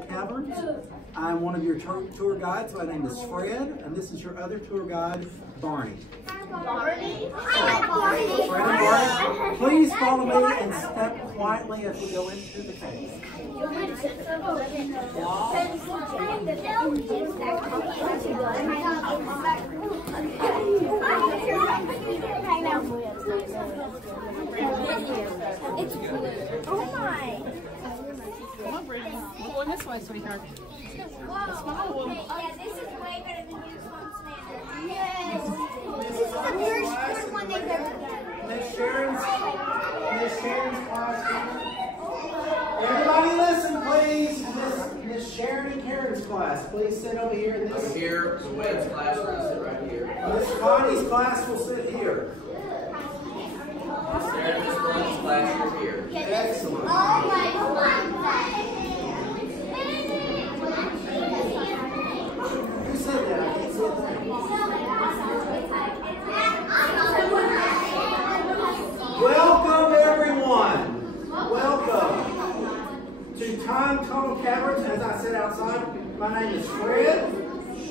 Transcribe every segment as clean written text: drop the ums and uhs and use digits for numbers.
Caverns. I'm one of your tour guides. My name is Fred, and this is your other tour guide, Barney. Barney? Hi, Barney. Fred and Barney, please follow me and step quietly as we go into the cave. It's blue. Oh my. Come on, Brandon. We're going this way, sweetheart. Small one. Yeah, this is way better than this one, Samantha. Yes. This is the first one they've ever done. Miss Sharon's class. Everybody listen, please. Miss Sharon and Karen's class, please sit over here. Over here, the Webb's class will sit right here. Miss Connie's class will sit here. Sarah, Miss Blunt's class is here. Excellent. Oh my Who said that? I can't see a thing. Welcome, everyone. Welcome to Tunnel Caverns. As I said outside, my name is Fred,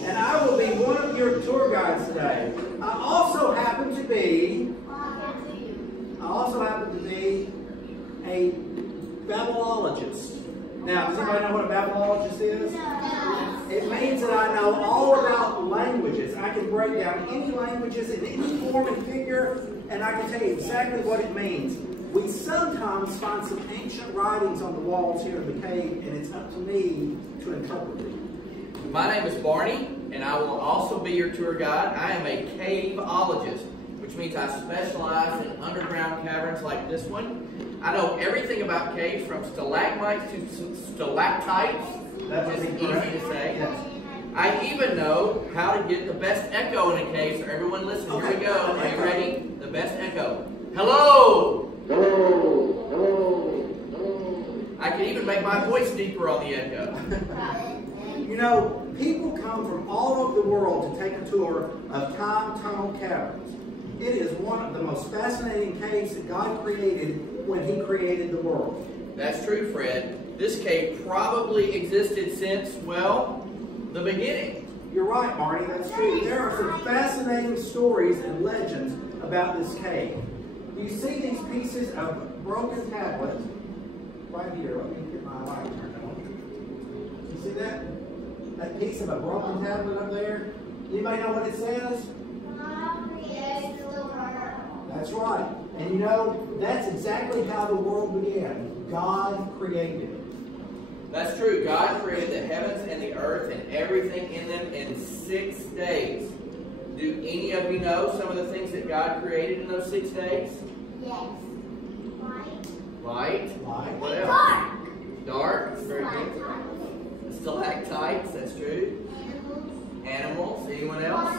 and I will be one of your tour guides today. I also happen to be a Babylologist. Now, does anybody know what a Babylologist is? It means that I know all about languages. I can break down any languages in any form and figure, and I can tell you exactly what it means. We sometimes find some ancient writings on the walls here in the cave, and it's up to me to interpret them. My name is Barney, and I will also be your tour guide. I am a caveologist, which means I specialize in underground caverns like this one. I know everything about caves, from stalagmites to stalactites. That's just easy to say. Yes. I even know how to get the best echo in a cave, so everyone listen. Here we go. Are you ready? The best echo. Hello! I can even make my voice deeper on the echo. You know, people come from all over the world to take a tour of Tunnel Caverns. It is one of the most fascinating caves that God created when He created the world. That's true, Fred. This cave probably existed since, well, the beginning. You're right, Barney, that's true. There are some fascinating stories and legends about this cave. You see these pieces of broken tablets right here. Let me get my light turned on. You see that? That piece of a broken tablet up there? Anybody know what it says? That's right. And you know, that's exactly how the world began. God created it. That's true. God created the heavens and the earth and everything in them in 6 days. Do any of you know some of the things that God created in those 6 days? Yes. Light. What else? Dark. Dark. Very good. Stalactites. That's true. Animals. Anyone else?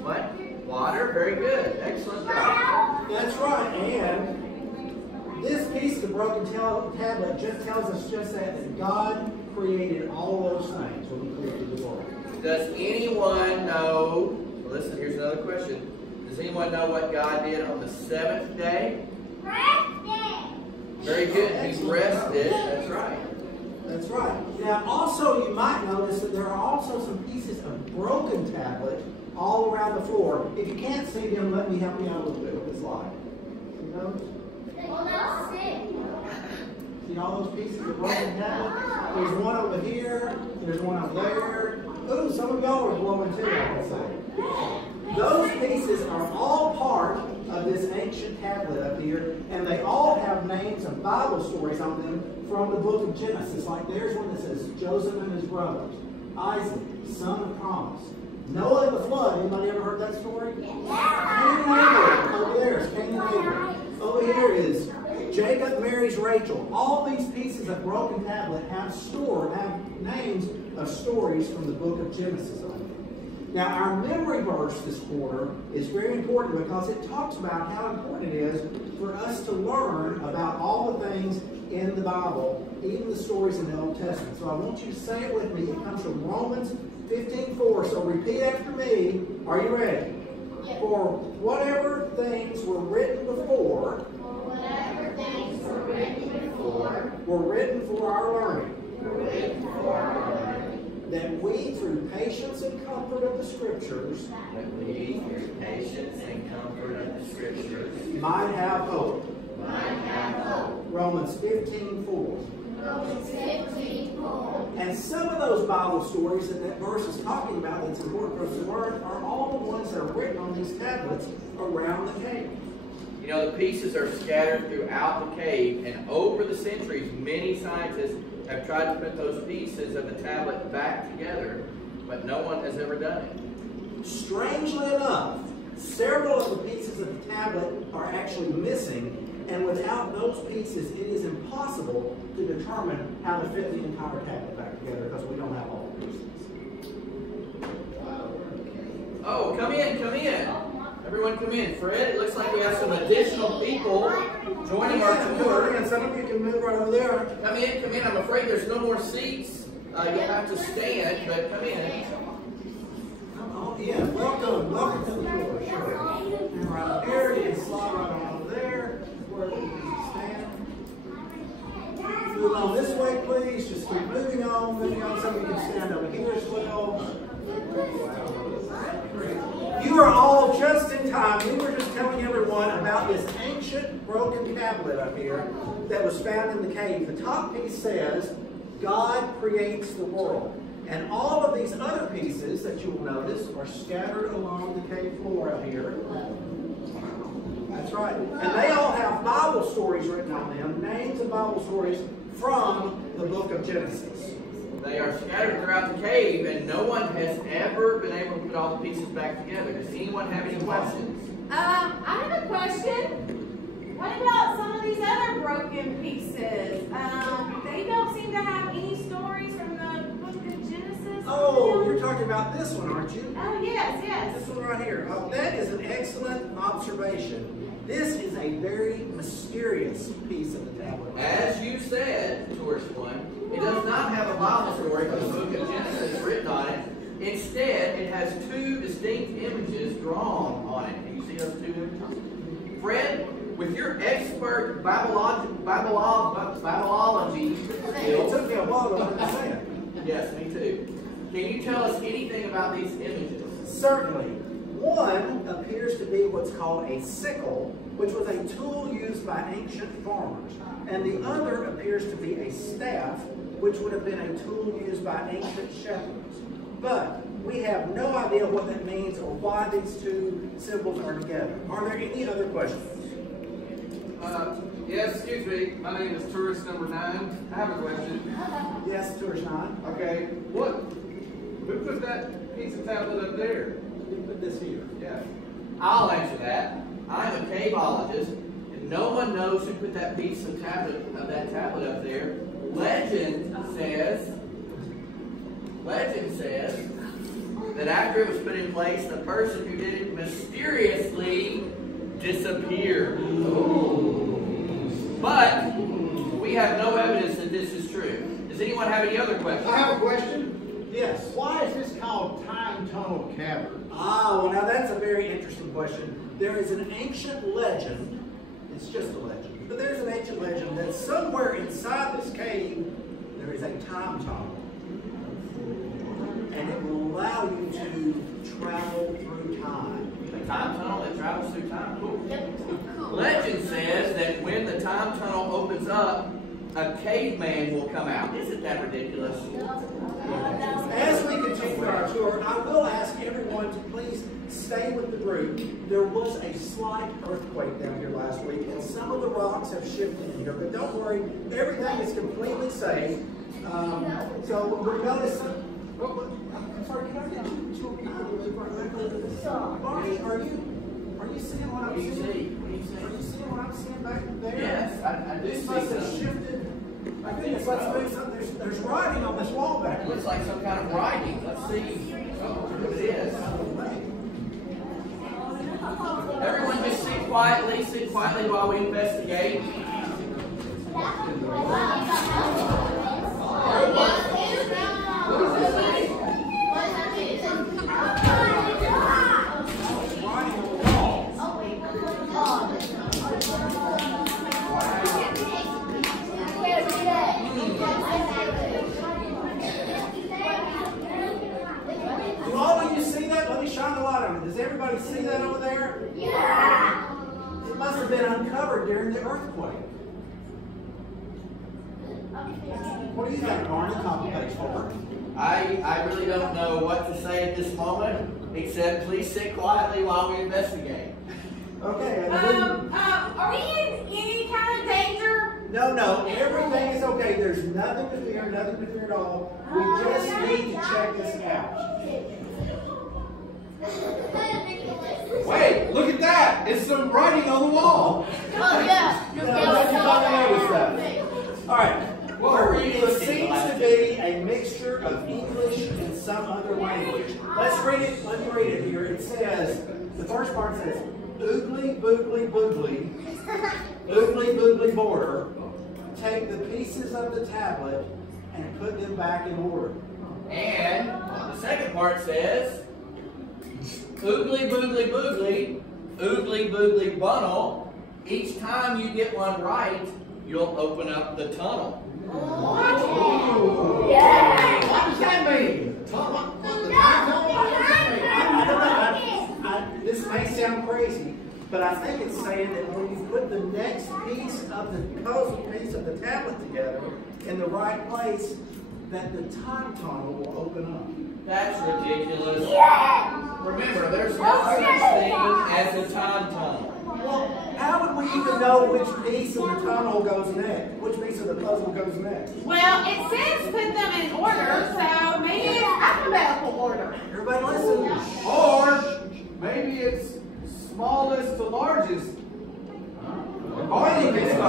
What? Water. Very good. Excellent job. That's right. And this piece of the broken tablet just tells us that God created all those things when He created the world. Does anyone know, well, listen, here's another question. Does anyone know what God did on the 7th day? Rested. Very good. He rested. That's right. That's right. Now, also, you might notice that there are also some pieces of broken tablet all around the floor. If you can't see them, let me help you out a little bit with this slide. See those? Well, that's it. See all those pieces of broken tablet? There's one over here. There's one over there. Ooh, some of y'all are blowing too, I can say. Those pieces are all part of this ancient tablet up here, and they all have names of Bible stories on them from the book of Genesis. Like there's one that says Joseph and his brothers, Isaac, son of promise, Noah and the flood. Anybody ever heard that story? Cain and Abel. Over there is Cain and Abel. Over here is Jacob marries Rachel. All these pieces of broken tablet have names of stories from the book of Genesis on them. Now, our memory verse this quarter is very important because it talks about how important it is for us to learn about all the things in the Bible, even the stories in the Old Testament. So I want you to say it with me. It comes from Romans 15:4. So repeat after me. Are you ready? Yes. For whatever things were written before Whatever things were written before were written for our learning, were written for patience and comfort of the Scriptures, that we, through patience and comfort of the Scriptures, might have hope. Might have hope. Romans 15:4. Romans 15:4. And some of those Bible stories that that verse is talking about that's important for us to learn are all the ones that are written on these tablets around the cave. You know, the pieces are scattered throughout the cave, and over the centuries, many scientists have tried to put those pieces of the tablet back together, but no one has ever done it. Strangely enough, several of the pieces of the tablet are actually missing, and without those pieces, it is impossible to determine how to fit the entire tablet back together because we don't have all the pieces. Oh, come in, come in. Everyone come in. Fred, it looks like we have some additional people joining our tour. And some of you can move right over there. Come in, come in. I'm afraid there's no more seats. You'll have to stand, but come in. Oh, yeah, welcome to the tour. Sure. And right up here, you can slide right on over there. Where you can stand. Move on this way, please. Just keep moving on, moving on. Some of you can stand over here as well. You are all just in time. We were just telling everyone about this ancient broken tablet up here that was found in the cave. The top piece says, God creates the world. And all of these other pieces that you will notice are scattered along the cave floor out here. That's right. And they all have Bible stories written on them, names of Bible stories from the book of Genesis. They are scattered throughout the cave, and no one has ever been able to put all the pieces back together. Does anyone have any questions? I have a question. What about some of these other broken pieces? They don't seem to have any stories from the book of Genesis. Oh, you're talking about this one, aren't you? Oh, yes, yes. This one right here. Oh, that is an excellent observation. This is a very mysterious piece of the tablet. As you said, tourist one, it does not have a Bible story from the book of Genesis written on it. Instead, it has two distinct images drawn on it. Can you see those two images? Fred, with your expert Babylology It took me a while to understand. Yes, me too. Can you tell us anything about these images? Certainly. One appears to be what's called a sickle, which was a tool used by ancient farmers. And the other appears to be a staff, which would have been a tool used by ancient shepherds. But we have no idea what that means or why these two symbols are together. Are there any other questions? Yes, excuse me. My name is tourist number 9. I have a question. Yes, tourist 9. Okay, who put that piece of tablet up there? We put this here. Yeah. I'll answer that. I'm a caveologist, and no one knows who put that piece of that tablet up there. Legend says that after it was put in place, the person who did it mysteriously disappeared. But we have no evidence that this is true. Does anyone have any other questions? I have a question. Yes. Why is this called Tunnel Caverns? Ah, well now that's a very interesting question. There is an ancient legend, it's just a legend, but there's an ancient legend that somewhere inside this cave there is a time tunnel. And it will allow you to travel through time. A time tunnel that travels through time? Cool. Legend says that when the time tunnel opens up, a caveman will come out. Isn't that ridiculous? As we continue our tour, I will ask everyone to please stay with the group. There was a slight earthquake down here last week, and some of the rocks have shifted in here. But don't worry, everything is completely safe. So we noticed some. I'm sorry, can I get two people to move right back over this? Barney, are you seeing what I'm seeing? What do you see? Are you seeing what I'm seeing back there? Yes, I do This see must have some. shifted. My goodness, let's move some. There's writing on this wall back It here. looks like some kind of writing. Let's see what it is. Everyone just sit quietly while we investigate. Anybody see that over there? Yeah. It must have been uncovered during the earthquake. What do you think, Barney? Copy page 4. I really don't know what to say at this moment, except please sit quietly while we investigate. Okay. And Are we in any kind of danger? no, everything is okay. There's nothing to fear, nothing to fear at all. We just need to check this out. Wait, look at that! It's some writing on the wall. Oh, yeah. All right. What were you It looking seems at? to be a mixture of English and some other language. Let's read it. Let me read it here. It says, the first part says, oogly boogly boogly, oogly boogly border, take the pieces of the tablet and put them back in order. And the second part says, oogly boogly boogly, oogly boogly bundle. Each time you get one right, you'll open up the tunnel. What does that mean? This may sound crazy, but I think it's saying that when you put the next piece of the puzzle piece of the tablet together in the right place, that the time tunnel will open up. That's ridiculous. Remember, there's no such thing as a time tunnel. Well, how would we even know which piece of the tunnel goes next? Which piece of the puzzle goes next? Well, it says put them in order, so maybe it's alphabetical order. Everybody listen. Or maybe it's smallest to largest. Wait a minute. I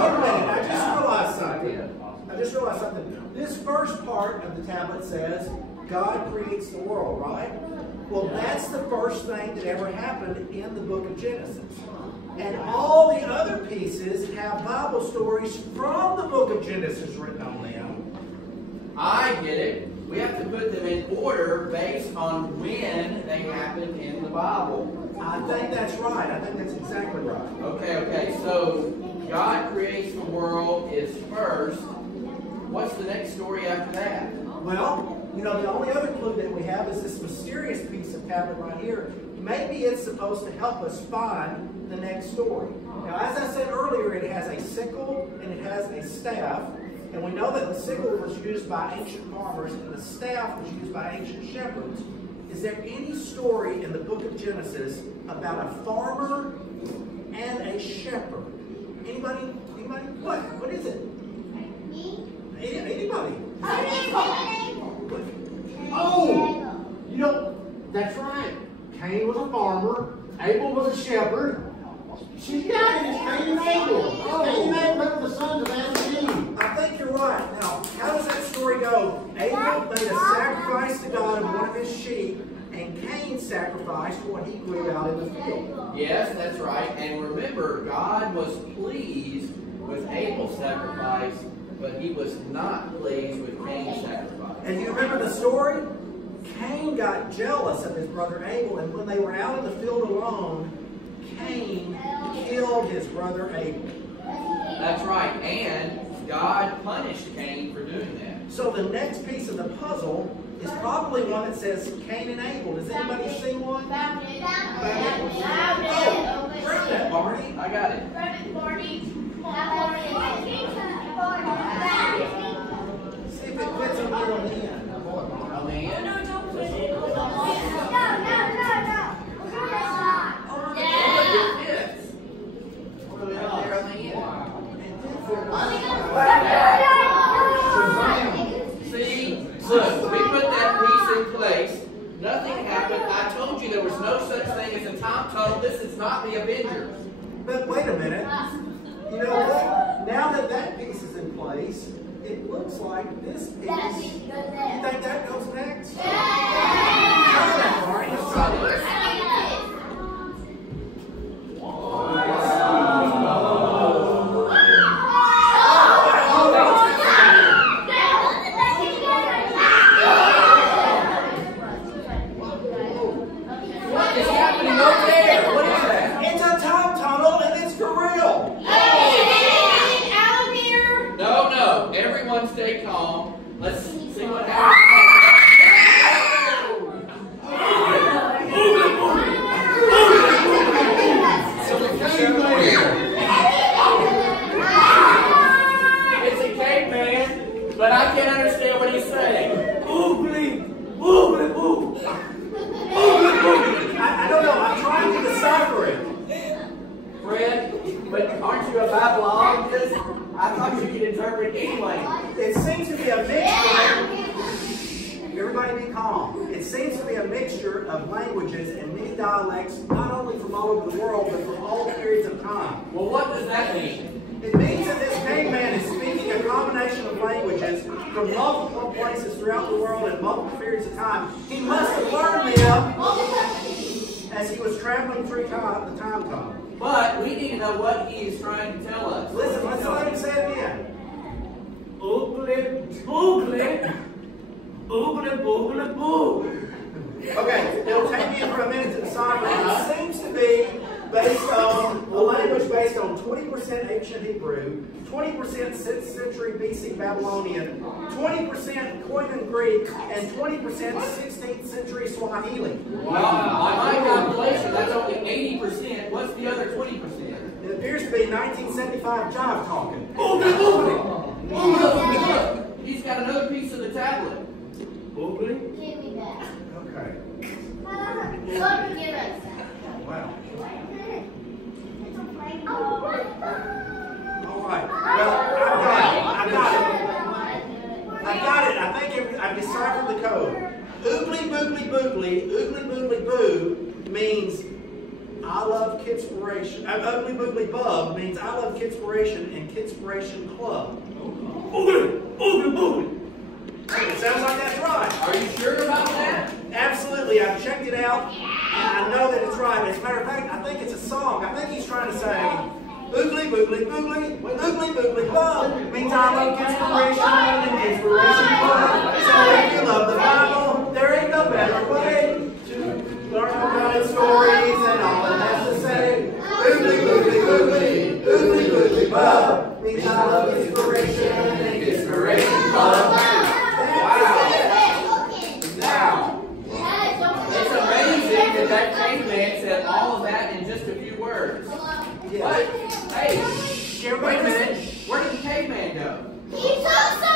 just realized something. This first part of the tablet says, God creates the world, right? Well, that's the first thing that ever happened in the book of Genesis. And all the other pieces have Bible stories from the book of Genesis written on them. I get it. We have to put them in order based on when they happened in the Bible. I think that's right. I think that's exactly right. Okay. So God creates the world is first. What's the next story after that? Well, you know, the only other clue that we have is this mysterious piece of tablet right here. Maybe it's supposed to help us find the next story. Now, as I said earlier, it has a sickle and it has a staff. And we know that the sickle was used by ancient farmers and the staff was used by ancient shepherds. Is there any story in the book of Genesis about a farmer and a shepherd? Anybody? What is it? Anybody? Oh, you know, that's right. Cain was a farmer. Abel was a shepherd. She's got it. It's Cain and Abel. Cain and Abel were the sons of Adam and Eve. I think you're right. Now, how does that story go? Abel made a sacrifice to God of one of his sheep, and Cain sacrificed what he grew out in the field. Yes, that's right. And remember, God was pleased with Abel's sacrifice, but he was not pleased with Cain's sacrifice. And you remember the story? Cain got jealous of his brother Abel, and when they were out in the field alone, Cain killed his brother Abel. That's right. And God punished Cain for doing that. So the next piece of the puzzle is probably one that says Cain and Abel. Does anybody see one? Oh, grab that, Barney. I got it. See if it fits over here on the end. On the end? See, look, we put that piece in place. Nothing happened. I told you there was no such thing as a time tunnel. This is not the Avengers. But wait a minute. You know what? Now that that piece is in place, it looks like this piece. You think that goes next? Try that, Barney. Let's try this. What is happening over there? What is that? It's a time tunnel and it's for real. Out of here. No. Everyone stay calm. Let's see what happens. calm. It seems to be a mixture of languages and many dialects, not only from all over the world, but from all periods of time. Well, what does that mean? It means that this caveman is speaking a combination of languages from multiple places throughout the world in multiple periods of time. He must have learned them as he was traveling through the time tunnel. But we need to know what he is trying to tell us. Listen, let's let him say it again. Oogly, boogly, oogly, boogly, boo. Okay, it'll take me for a minute to decipher. It seems to be based on a language based on 20% ancient Hebrew, 20% 6th century BC Babylonian, 20% Koine Greek, and 20% 16th century Swahili. Wow, by my calculation, that's only 80%. What's the other 20%? It appears to be 1975 jive talking. He's got another piece of the tablet. Oogly. Give me that. Okay. Lord, forgive us. Wow. Oh, what? All right. Well, I got it. I think I've deciphered the code. Oogly boogly boogly, oogly boogly boo means I love Kidspiration. Ugly boogly bub means I love Kidspiration and Kidspiration Club. Oogly boogly boogly. It sounds like that's right. Are you sure about that? Absolutely. I've checked it out, and I know that it's right. As a matter of fact, I think it's a song. I think he's trying to say, oogly boogly boogly, oogly boogly bub means I love Kidspiration and Kidspiration Club. So if you love the Bible, there ain't no better way to learn about its stories and all it has to say. Oogly boogly boogly, oogly boogly bub means I love Kidspiration and Kidspiration Club. Now, It's amazing that caveman said all of that in just a few words. But, hey, wait a minute. Where did the caveman go? He's also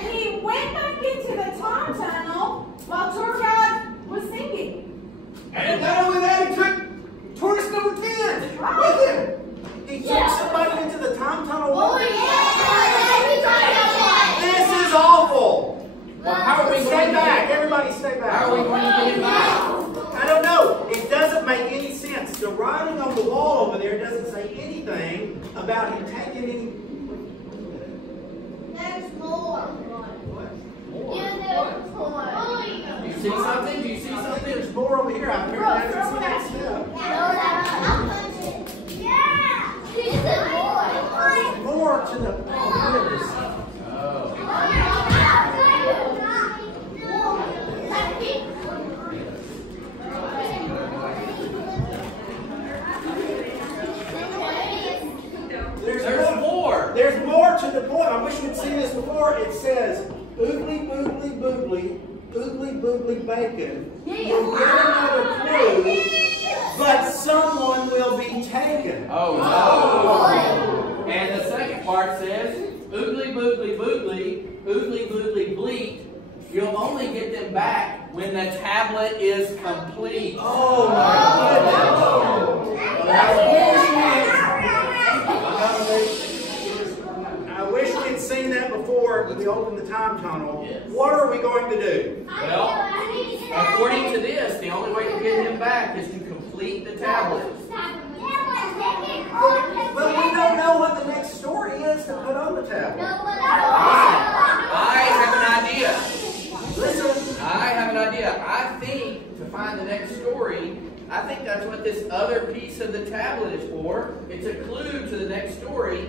He went back into the time tunnel while tour guide was singing. And not only that, he took tourist number 10 with him. he took somebody into the time tunnel. This is awful. Well, how are we Stay going to back. get Everybody stay back. How are we going to get him back? I don't know. It doesn't make any sense. The writing on the wall over there doesn't say anything about him taking any. There's more. Yeah, there's more. Do you see something? Do you see I think something? there's more over here. I've never seen that step. More to the. Oh, goodness. There's more. There's more to the point. I wish we'd seen this before. It says, oogly boogly boogly, oogly boogly bacon. You'll get another clue, but someone will be taken. Oh, no. And the second part says, oogly boogly boogly, oogly boogly bleat. You'll only get them back when the tablet is complete. Oh my goodness. I wish we'd seen that before we opened the time tunnel. Yes. What are we going to do? Well, according to this, the only way to get him back is to complete the tablet. But we don't know what the next story is to put on the tablet. I have an idea. Listen. I have an idea. I think to find the next story, I think that's what this other piece of the tablet is for. It's a clue to the next story,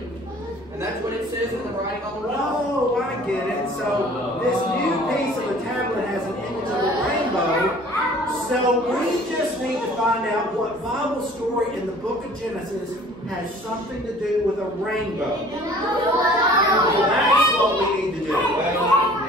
and that's what it says in the writing on the wall. Oh, I get it. So this new piece of the tablet has an image of a rainbow. So we just need to find out what Bible story in the book of Genesis has something to do with a rainbow. That's what we need to do.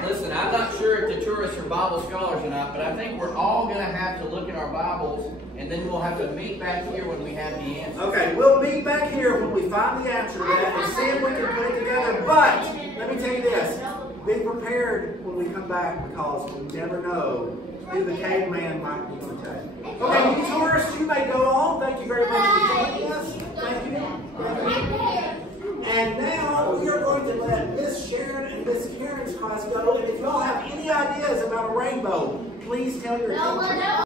Listen, I'm not sure if the tourists are Bible scholars or not, but I think we're all going to have to look at our Bibles, and then we'll have to meet back here when we have the answer. Okay, we'll meet back here when we find the answer to that and see if we can put it together. But let me tell you this. Be prepared when we come back because we never know who the caveman might be today. Okay, you tourists, you may go on. Thank you very much for joining us. Thank you. Thank you. And now we are going to let Miss Sharon and Miss Karen Caverns class go. And if y'all have any ideas about a rainbow, please tell your teacher.